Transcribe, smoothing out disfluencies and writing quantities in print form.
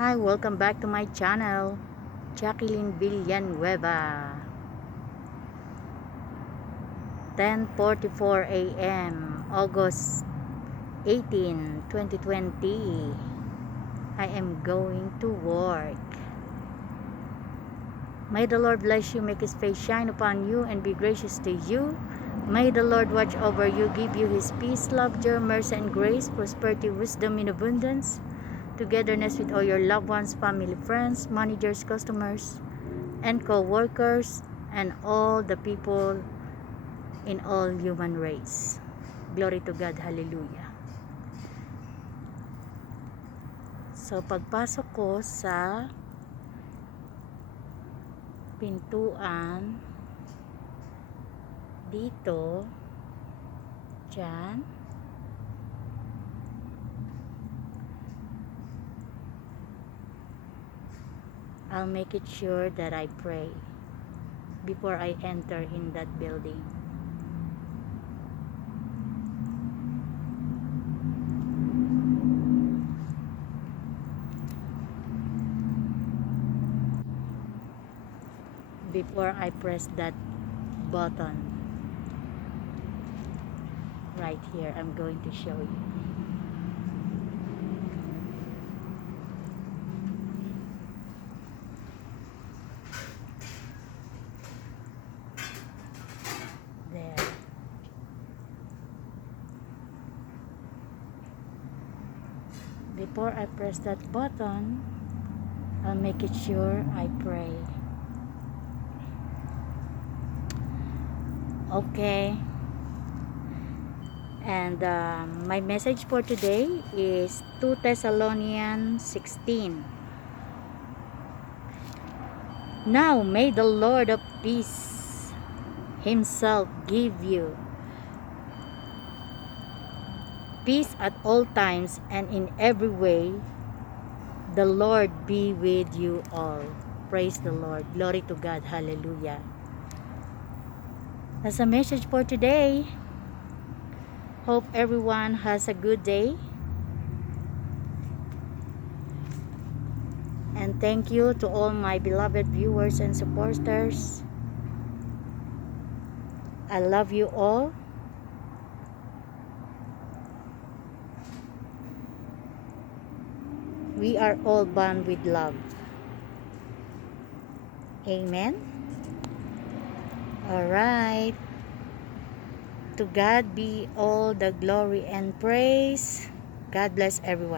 Hi, welcome back to my channel, Jacqueline Villanueva. 10:44 a.m. August 18, 2020. I am going to work. May the Lord bless you, make His face shine upon you, and be gracious to you. May the Lord watch over you, give you His peace, love, joy, mercy, and grace, prosperity, wisdom in abundance, togetherness with all your loved ones, family, friends, managers, customers, and co-workers, and all the people in all human race. Glory to God, hallelujah. So pagpasok ko sa pintuan dito, dyan, I'll make it sure that I pray before I enter in that building. Before I press that button right here, I'm going to show you. There. Before I press that button, I'll make it sure I pray. Okay. And my message for today is 2 Thessalonians 16. Now may the Lord of peace Himself give you peace at all times and in every way. The Lord be with you all. Praise the Lord. Glory to God. Hallelujah. That's a message for today. Hope everyone has a good day. And thank you to all my beloved viewers and supporters. I love you all. We are all bound with love. Amen. All right. To God be all the glory and praise. God bless everyone.